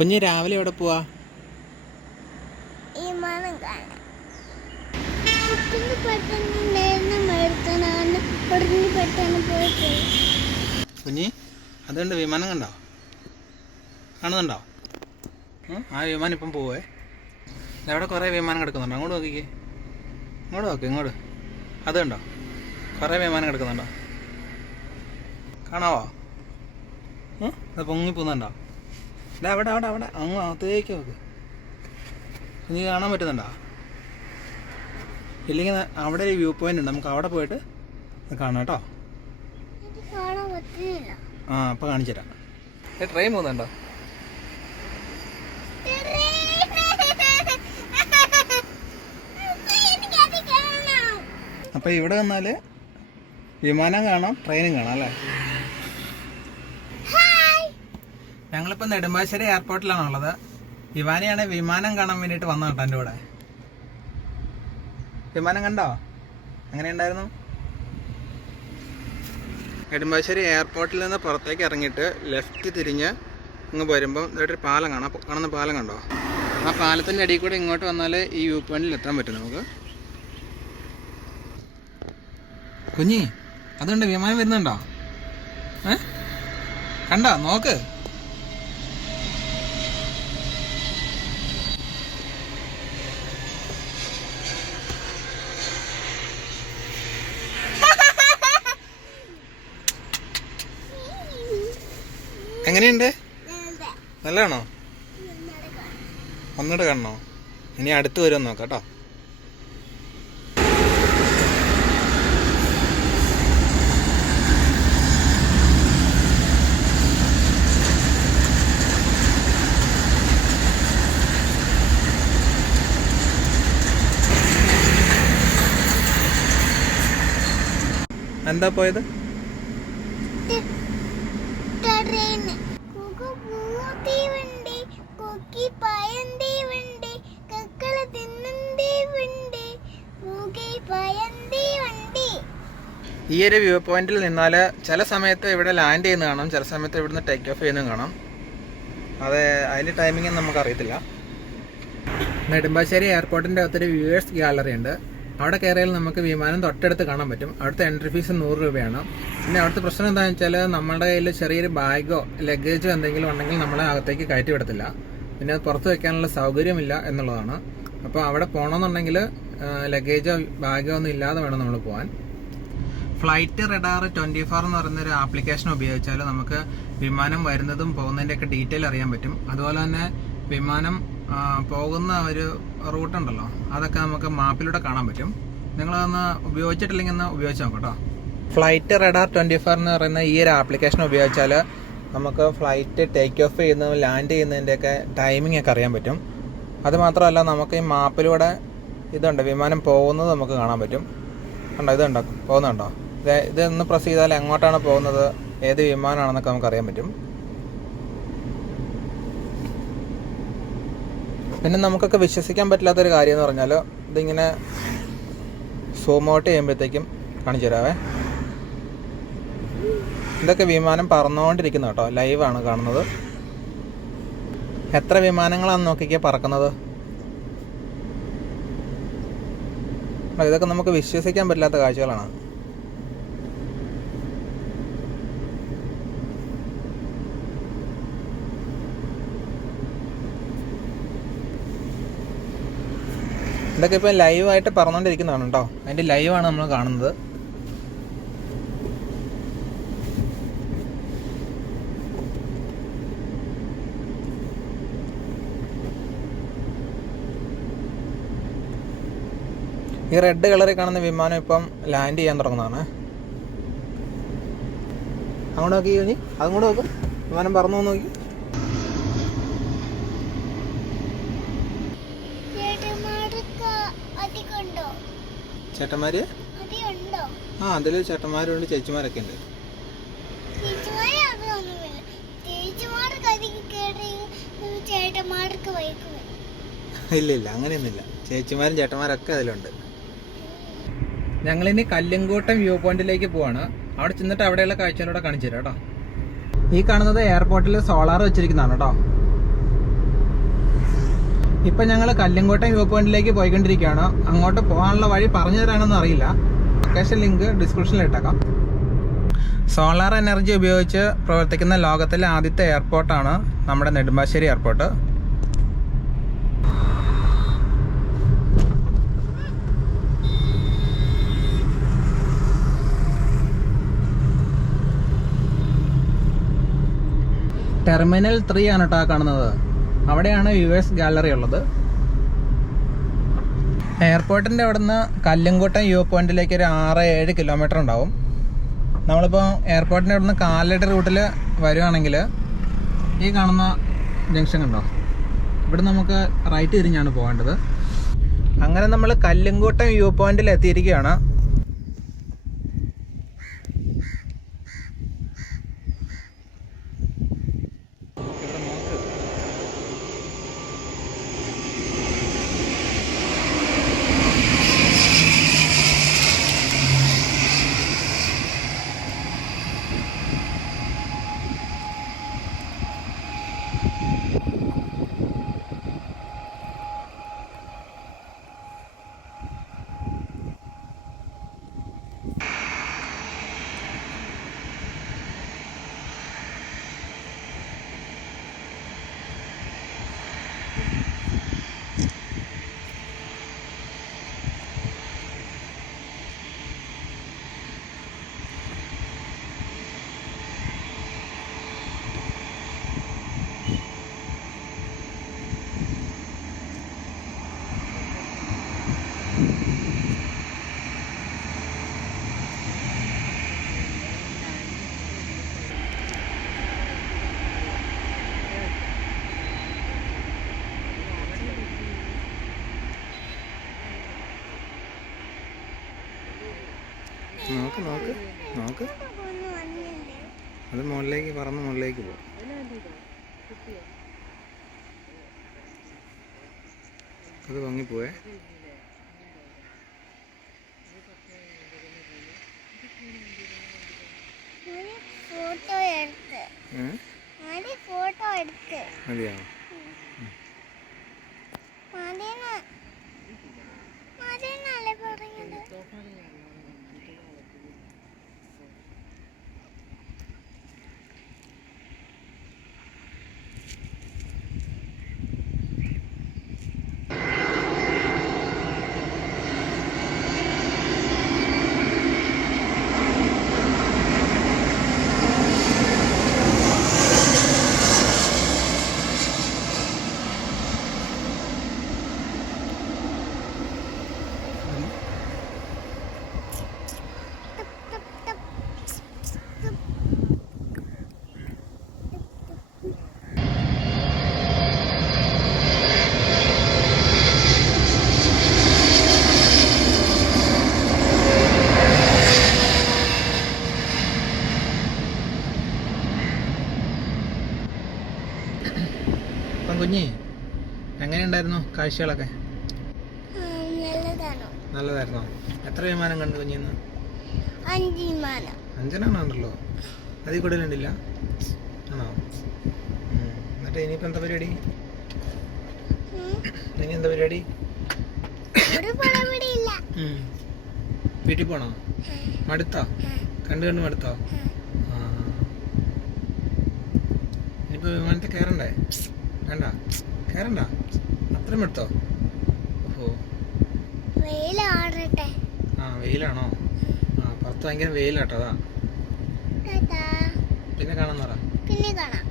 കുഞ്ഞ് രാവിലെ എവിടെ പോവാ? കുഞ്ഞി അതുകൊണ്ട് വിമാനം കണ്ടോ? കാണുന്നുണ്ടോ? ആ വിമാനം ഇപ്പം പോവേ. അവിടെ കുറേ വിമാനം കിടക്കുന്നുണ്ടോ. അങ്ങോട്ട് നോക്കിക്കേ. ഇങ്ങോട്ട് നോക്ക് ഇങ്ങോട്ട്. അത് കണ്ടോ? കുറേ വിമാനം കിടക്കുന്നുണ്ടോ? കാണാവോ? അത് പൊങ്ങി പോകുന്നുണ്ടോ? അവിടെ അവിടെ അവിടെ. അങ്ങ് അകത്തേക്ക് നോക്ക്. നീ കാണാൻ പറ്റുന്നുണ്ടോ? ഇല്ലെങ്കിൽ അവിടെ ഒരു വ്യൂ പോയിന്റ് ഉണ്ട്. നമുക്ക് അവിടെ പോയിട്ട് കാണാം കേട്ടോ. ആ അപ്പൊ കാണിച്ചു തരാം. ട്രെയിൻ പോകുന്നുണ്ടോ അപ്പൊ അപ്പോൾ ഇവിടെ വന്നാൽ വിമാനം കാണാം ട്രെയിനും കാണാം അല്ലേ? ഞങ്ങളിപ്പോൾ നെടുമ്പാശ്ശേരി എയർപോർട്ടിലാണ് ഉള്ളത് ഇവാനെയാണ് വിമാനം കാണാൻ വേണ്ടിയിട്ട് വന്ന കേട്ടോ എന്റെ കൂടെ. വിമാനം കണ്ടോ? അങ്ങനെ ഉണ്ടായിരുന്നു നെടുമ്പാശ്ശേരി എയർപോർട്ടിൽ നിന്ന് പുറത്തേക്ക് ഇറങ്ങിയിട്ട് ലെഫ്റ്റ് തിരിഞ്ഞ് ഇങ്ങ് വരുമ്പം ഇതായിട്ടൊരു പാലം കാണാം. കാണുന്ന പാലം കണ്ടോ? ആ പാലത്തിന്റെ അടിയിൽ കൂടെ ഇങ്ങോട്ട് വന്നാൽ ഈ വ്യൂ പോയിന്റിൽ എത്താൻ പറ്റും നമുക്ക്. കുഞ്ഞി അതുകൊണ്ട് വിമാനം വരുന്നുണ്ടോ? ഏ? കണ്ടോ? നോക്ക്. എങ്ങനെയുണ്ട്? നല്ലതാണോ? ഒന്നുകൂടെ കാണണോ? ഇനി അടുത്ത് വരും നോക്കാം കേട്ടോ. എന്താ പോയത്? ട്രെയിൻ ഈ ഒരു വ്യൂ പോയിന്റിൽ നിന്നാൽ ചില സമയത്ത് ഇവിടെ ലാൻഡ് ചെയ്യുന്ന കാണാം ചില സമയത്ത് ഇവിടുന്ന് ടേക്ക് ഓഫ് ചെയ്യുന്ന കാണാം. അത് അതിന്റെ ടൈമിംഗ് നമുക്ക് നമുക്കറിയത്തില്ല നെടുമ്പാശ്ശേരി എയർപോർട്ടിന്റെ അകത്തൊരു വ്യൂവേഴ്സ് ഗാലറി ഉണ്ട്. അവിടെ കയറിയാൽ നമുക്ക് വിമാനം തൊട്ടടുത്ത് കാണാൻ പറ്റും. അവിടുത്തെ എൻട്രി ഫീസ് നൂറ് രൂപയാണ്. പിന്നെ അവിടുത്തെ പ്രശ്നം എന്താണെന്ന് വെച്ചാൽ നമ്മുടെ കയ്യിൽ ചെറിയൊരു ബാഗോ ലഗേജോ എന്തെങ്കിലും ഉണ്ടെങ്കിൽ നമ്മളെ അകത്തേക്ക് കയറ്റി വിടത്തില്ല. പിന്നെ അത് പുറത്ത് വെക്കാനുള്ള സൗകര്യമില്ല എന്നുള്ളതാണ്. അപ്പോൾ അവിടെ പോകണമെന്നുണ്ടെങ്കിൽ ലഗേജോ ബാഗോ ഒന്നും ഇല്ലാതെ വേണം നമ്മൾ പോകാൻ ഫ്ലൈറ്റ് റെഡാർ ട്വന്റി ഫോർ എന്ന് പറയുന്ന ഒരു ആപ്ലിക്കേഷൻ ഉപയോഗിച്ചാൽ നമുക്ക് വിമാനം വരുന്നതും പോകുന്നതിന്റെയൊക്കെ ഡീറ്റെയിൽ അറിയാൻ പറ്റും. അതുപോലെ തന്നെ വിമാനം പോകുന്ന ഒരു റൂട്ട് ഉണ്ടല്ലോ അതൊക്കെ നമുക്ക് മാപ്പിലൂടെ കാണാൻ പറ്റും. നിങ്ങളതൊന്ന് ഉപയോഗിച്ചിട്ടില്ലെങ്കിൽ ഒന്ന് ഉപയോഗിച്ച് നോക്കട്ടോ കേട്ടോ ഫ്ലൈറ്റ് റെഡാർ ട്വന്റി ഫോർ എന്ന് പറയുന്ന ഈ ഒരു ആപ്ലിക്കേഷൻ ഉപയോഗിച്ചാൽ നമുക്ക് ഫ്ലൈറ്റ് ടേക്ക് ഓഫ് ചെയ്യുന്നതും ലാൻഡ് ചെയ്യുന്നതിന്റെയൊക്കെ ടൈമിംഗ് ഒക്കെ അറിയാൻ പറ്റും. അതുമാത്രമല്ല നമുക്ക് ഈ മാപ്പിലൂടെ ഇതുണ്ട് വിമാനം പോകുന്നത് നമുക്ക് കാണാൻ പറ്റും. കണ്ടോ ഇതുണ്ടോ? പോകുന്നുണ്ടോ? ഇത് ഇതൊന്ന് പ്രസ് ചെയ്താൽ എങ്ങോട്ടാണ് പോകുന്നത്? ഏത് വിമാനമാണെന്നൊക്കെ നമുക്ക് അറിയാൻ പറ്റും. പിന്നെ നമുക്കൊക്കെ വിശ്വസിക്കാൻ പറ്റാത്തൊരു കാര്യം എന്ന് പറഞ്ഞാൽ ഇതിങ്ങനെ സൂം ഔട്ട് ചെയ്യുമ്പോഴത്തേക്കും കാണിച്ചു തരാവേ. ഇതൊക്കെ വിമാനം പറന്നുകൊണ്ടിരിക്കുന്നു കേട്ടോ. ലൈവാണ് കാണുന്നത്. എത്ര വിമാനങ്ങളാണ് നോക്കിക്കേ പറക്കുന്നത്? ഇതൊക്കെ നമുക്ക് വിശ്വസിക്കാൻ പറ്റാത്ത കാഴ്ചകളാണ്. ഇതൊക്കെ ഇപ്പം ലൈവായിട്ട് പറഞ്ഞുകൊണ്ടിരിക്കുന്നതാണ് കേട്ടോ. അതിന്റെ ലൈവാണ് നമ്മൾ കാണുന്നത്. ഈ റെഡ് കളറിൽ കാണുന്ന വിമാനം ഇപ്പം ലാൻഡ് ചെയ്യാൻ തുടങ്ങുന്നതാണ്. അങ്ങോട്ട് നോക്കി കുഞ്ഞി അങ്ങോട്ട് നോക്ക്. വിമാനം പറന്നു നോക്കി. ചേട്ടന്മാര്? ആ അതിൽ ചേട്ടന്മാരുണ്ട് ചേച്ചിമാരൊക്കെ ഉണ്ട്. ഇല്ല ഇല്ല അങ്ങനെയൊന്നുമില്ല. ചേച്ചിമാരും ചേട്ടന്മാരൊക്കെ അതിലുണ്ട്. ഞങ്ങളിനി കല്ലുംകൂട്ടം വ്യൂ പോയിന്റിലേക്ക് പോവാണ്. അവിടെ ചെന്നിട്ട് അവിടെയുള്ള കാഴ്ചകളൂടെ കാണിച്ചു തരാം കേട്ടോ. ഈ കാണുന്നത് എയർപോർട്ടിൽ സോളാർ വെച്ചിരിക്കുന്നതാണ് കേട്ടോ. ഇപ്പൊ ഞങ്ങൾ കല്ലുംകോട്ടം വ്യൂ പോയിന്റിലേക്ക് പോയിക്കൊണ്ടിരിക്കുകയാണ്. അങ്ങോട്ട് പോകാനുള്ള വഴി പറഞ്ഞു തരാനൊന്നും അറിയില്ല. ലൊക്കേഷൻ ലിങ്ക് ഡിസ്ക്രിപ്ഷനിൽ ഇട്ടേക്കാം. സോളാർ എനർജി ഉപയോഗിച്ച് പ്രവർത്തിക്കുന്ന ലോകത്തിലെ ആദ്യത്തെ എയർപോർട്ടാണ് നമ്മുടെ നെടുമ്പാശ്ശേരി എയർപോർട്ട് ടെർമിനൽ ത്രീ ആണ് കേട്ടോ കാണുന്നത്. അവിടെയാണ് യു എസ് ഗാലറി ഉള്ളത്. എയർപോർട്ടിന്റെ അവിടെ നിന്ന് കല്ലുംകോട്ടം യു പോയിന്റിലേക്ക് ഒരു ആറ് ഏഴ് കിലോമീറ്റർ ഉണ്ടാവും. നമ്മളിപ്പോൾ എയർപോർട്ടിന്റെ നിന്ന് കാലടി റൂട്ടിൽ വരുവാണെങ്കിൽ ഈ കാണുന്ന ജംഗ്ഷൻ കണ്ടോ? ഇവിടെ നമുക്ക് റൈറ്റ് തിരിഞ്ഞാണ് പോകേണ്ടത്. അങ്ങനെ നമ്മൾ കല്ലുംകോട്ടം വ്യൂ പോയിന്റിൽ എത്തിയിരിക്കുകയാണ്. നോക്ക് നോക്ക് നോക്ക്. അത് മുകളിലേക്ക് പറന്ന് മുകളിലേക്ക് പോകും. അത് പൊങ്ങിപ്പോയേ ഫോട്ടോ എടുത്ത്. മതിയോ കാഴ്ചകളൊക്കെ? നല്ലതായിരുന്നോ? എത്ര വിമാനം കണ്ടു കുഞ്ഞിന്ന്? അഞ്ച് വിമാനം. അഞ്ചെണ്ണം ഉണ്ടല്ലോ അതിൽ കൂടുതലുണ്ടില്ല ആണോ? എന്നിട്ട് ഇനിയിപ്പോൾ എന്താ പരിപാടി? ഇനി എന്താ പരിപാടി. വീട്ടിൽ പോണോ? മടുത്തോ? കണ്ടു കണ്ട് മടുത്തോ. ഇനിയിപ്പോ വിമാനത്തിൽ കയറണ്ടേ? വേണ്ട. കയറണ്ട? അത്രയും എടുത്തോ? ഓഹോ. ആ വെയിലാണോ? ആ പുറത്ത് ഭയങ്കര വെയിലാട്ടോ അതാ. പിന്നെ കാണാൻ പറ. പിന്നെ കാണാം.